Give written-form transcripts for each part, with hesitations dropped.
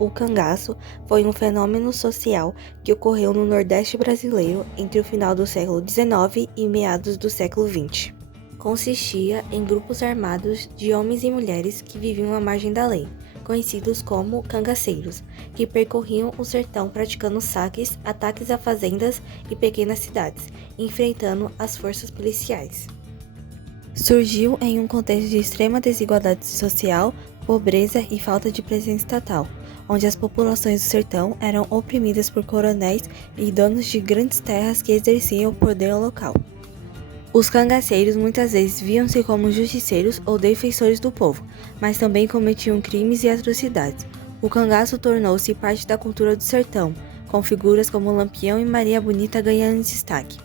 O cangaço foi um fenômeno social que ocorreu no Nordeste brasileiro entre o final do século XIX e meados do século XX. Consistia em grupos armados de homens e mulheres que viviam à margem da lei, conhecidos como cangaceiros, que percorriam o sertão praticando saques, ataques a fazendas e pequenas cidades, enfrentando as forças policiais. Surgiu em um contexto de extrema desigualdade social, pobreza e falta de presença estatal, onde as populações do sertão eram oprimidas por coronéis e donos de grandes terras que exerciam o poder local. Os cangaceiros muitas vezes viam-se como justiceiros ou defensores do povo, mas também cometiam crimes e atrocidades. O cangaço tornou-se parte da cultura do sertão, com figuras como Lampião e Maria Bonita ganhando destaque.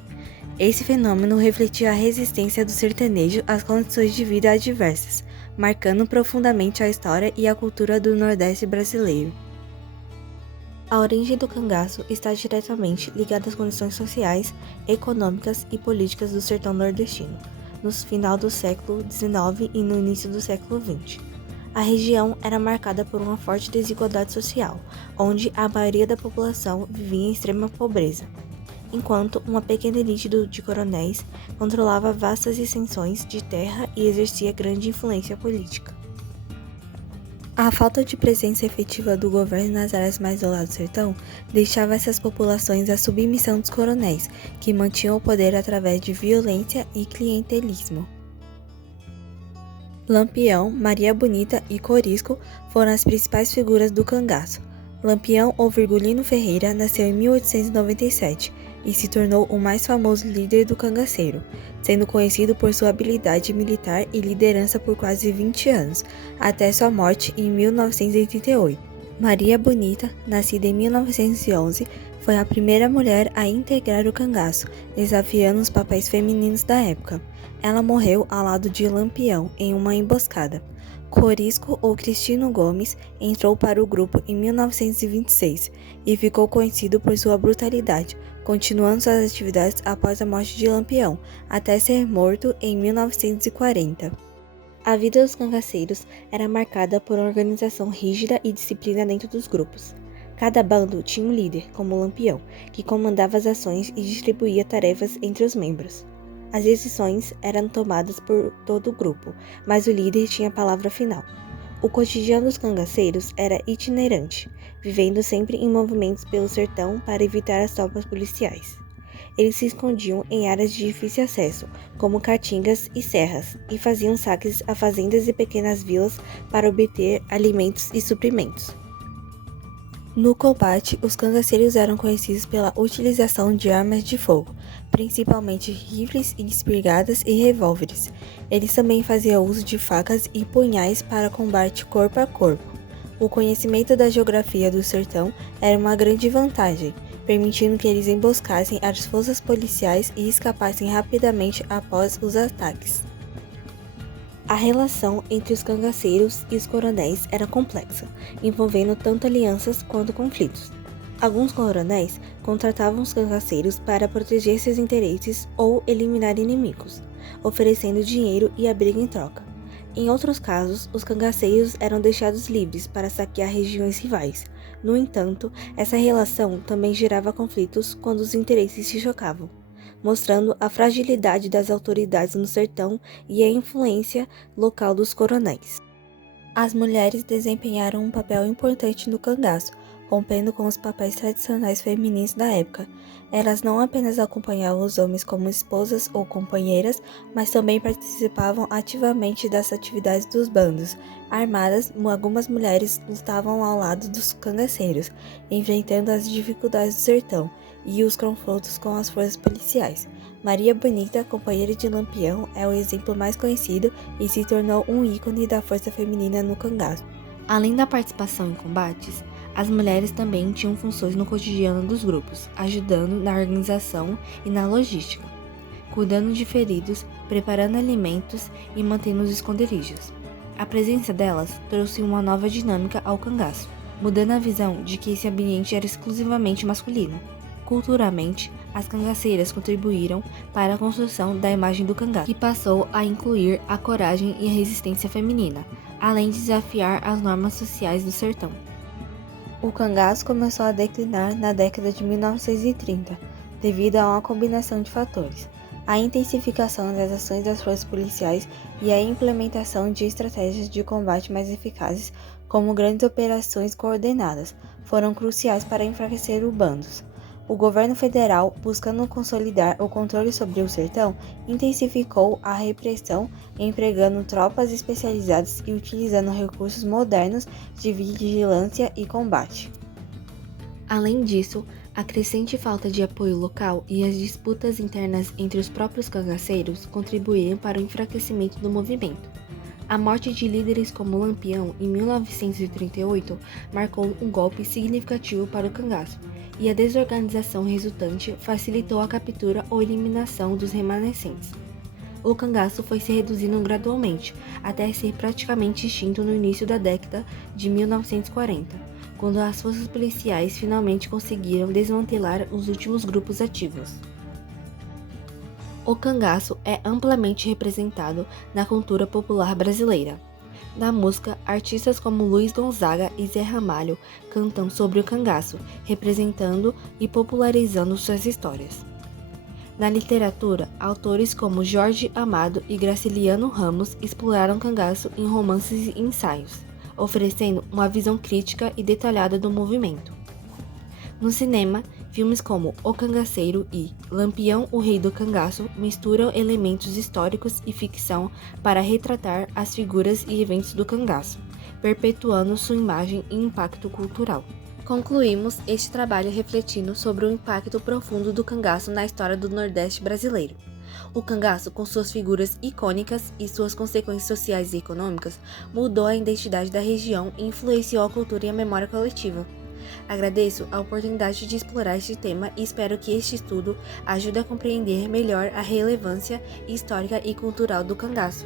Esse fenômeno refletia a resistência do sertanejo às condições de vida adversas, marcando profundamente a história e a cultura do Nordeste brasileiro. A origem do cangaço está diretamente ligada às condições sociais, econômicas e políticas do sertão nordestino, no final do século XIX e no início do século XX. A região era marcada por uma forte desigualdade social, onde a maioria da população vivia em extrema pobreza, enquanto uma pequena elite de coronéis controlava vastas extensões de terra e exercia grande influência política. A falta de presença efetiva do governo nas áreas mais isoladas do sertão deixava essas populações à submissão dos coronéis, que mantinham o poder através de violência e clientelismo. Lampião, Maria Bonita e Corisco foram as principais figuras do cangaço. Lampião ou Virgulino Ferreira nasceu em 1897 e se tornou o mais famoso líder do cangaceiro, sendo conhecido por sua habilidade militar e liderança por quase 20 anos, até sua morte em 1988. Maria Bonita, nascida em 1911, foi a primeira mulher a integrar o cangaço, desafiando os papéis femininos da época. Ela morreu ao lado de Lampião em uma emboscada. Corisco ou Cristino Gomes entrou para o grupo em 1926 e ficou conhecido por sua brutalidade, continuando suas atividades após a morte de Lampião, até ser morto em 1940. A vida dos cangaceiros era marcada por uma organização rígida e disciplina dentro dos grupos. Cada bando tinha um líder, como Lampião, que comandava as ações e distribuía tarefas entre os membros. As decisões eram tomadas por todo o grupo, mas o líder tinha a palavra final. O cotidiano dos cangaceiros era itinerante, vivendo sempre em movimentos pelo sertão para evitar as tropas policiais. Eles se escondiam em áreas de difícil acesso, como caatingas e serras, e faziam saques a fazendas e pequenas vilas para obter alimentos e suprimentos. No combate, os cangaceiros eram conhecidos pela utilização de armas de fogo, principalmente rifles e espingardas e revólveres. Eles também faziam uso de facas e punhais para combate corpo a corpo. O conhecimento da geografia do sertão era uma grande vantagem, permitindo que eles emboscassem as forças policiais e escapassem rapidamente após os ataques. A relação entre os cangaceiros e os coronéis era complexa, envolvendo tanto alianças quanto conflitos. Alguns coronéis contratavam os cangaceiros para proteger seus interesses ou eliminar inimigos, oferecendo dinheiro e abrigo em troca. Em outros casos, os cangaceiros eram deixados livres para saquear regiões rivais. No entanto, essa relação também gerava conflitos quando os interesses se chocavam, mostrando a fragilidade das autoridades no sertão e a influência local dos coronéis. As mulheres desempenharam um papel importante no cangaço, rompendo com os papéis tradicionais femininos da época. Elas não apenas acompanhavam os homens como esposas ou companheiras, mas também participavam ativamente das atividades dos bandos armadas. Algumas mulheres lutavam ao lado dos cangaceiros, enfrentando as dificuldades do sertão e os confrontos com as forças policiais. Maria Bonita, companheira de Lampião, é o exemplo mais conhecido e se tornou um ícone da força feminina no cangaço. Além da participação em combates, as mulheres também tinham funções no cotidiano dos grupos, ajudando na organização e na logística, cuidando de feridos, preparando alimentos e mantendo os esconderijos. A presença delas trouxe uma nova dinâmica ao cangaço, mudando a visão de que esse ambiente era exclusivamente masculino. Culturalmente, as cangaceiras contribuíram para a construção da imagem do cangaço, que passou a incluir a coragem e a resistência feminina, além de desafiar as normas sociais do sertão. O cangaço começou a declinar na década de 1930, devido a uma combinação de fatores: a intensificação das ações das forças policiais e a implementação de estratégias de combate mais eficazes, como grandes operações coordenadas, foram cruciais para enfraquecer os bandos. O governo federal, buscando consolidar o controle sobre o sertão, intensificou a repressão, empregando tropas especializadas e utilizando recursos modernos de vigilância e combate. Além disso, a crescente falta de apoio local e as disputas internas entre os próprios cangaceiros contribuíram para o enfraquecimento do movimento. A morte de líderes como Lampião em 1938 marcou um golpe significativo para o cangaço, e a desorganização resultante facilitou a captura ou eliminação dos remanescentes. O cangaço foi se reduzindo gradualmente, até ser praticamente extinto no início da década de 1940, quando as forças policiais finalmente conseguiram desmantelar os últimos grupos ativos. O cangaço é amplamente representado na cultura popular brasileira. Na música, artistas como Luiz Gonzaga e Zé Ramalho cantam sobre o cangaço, representando e popularizando suas histórias. Na literatura, autores como Jorge Amado e Graciliano Ramos exploraram o cangaço em romances e ensaios, oferecendo uma visão crítica e detalhada do movimento. No cinema, filmes como O Cangaceiro e Lampião, o Rei do Cangaço misturam elementos históricos e ficção para retratar as figuras e eventos do cangaço, perpetuando sua imagem e impacto cultural. Concluímos este trabalho refletindo sobre o impacto profundo do cangaço na história do Nordeste brasileiro. O cangaço, com suas figuras icônicas e suas consequências sociais e econômicas, mudou a identidade da região e influenciou a cultura e a memória coletiva. Agradeço a oportunidade de explorar este tema e espero que este estudo ajude a compreender melhor a relevância histórica e cultural do cangaço.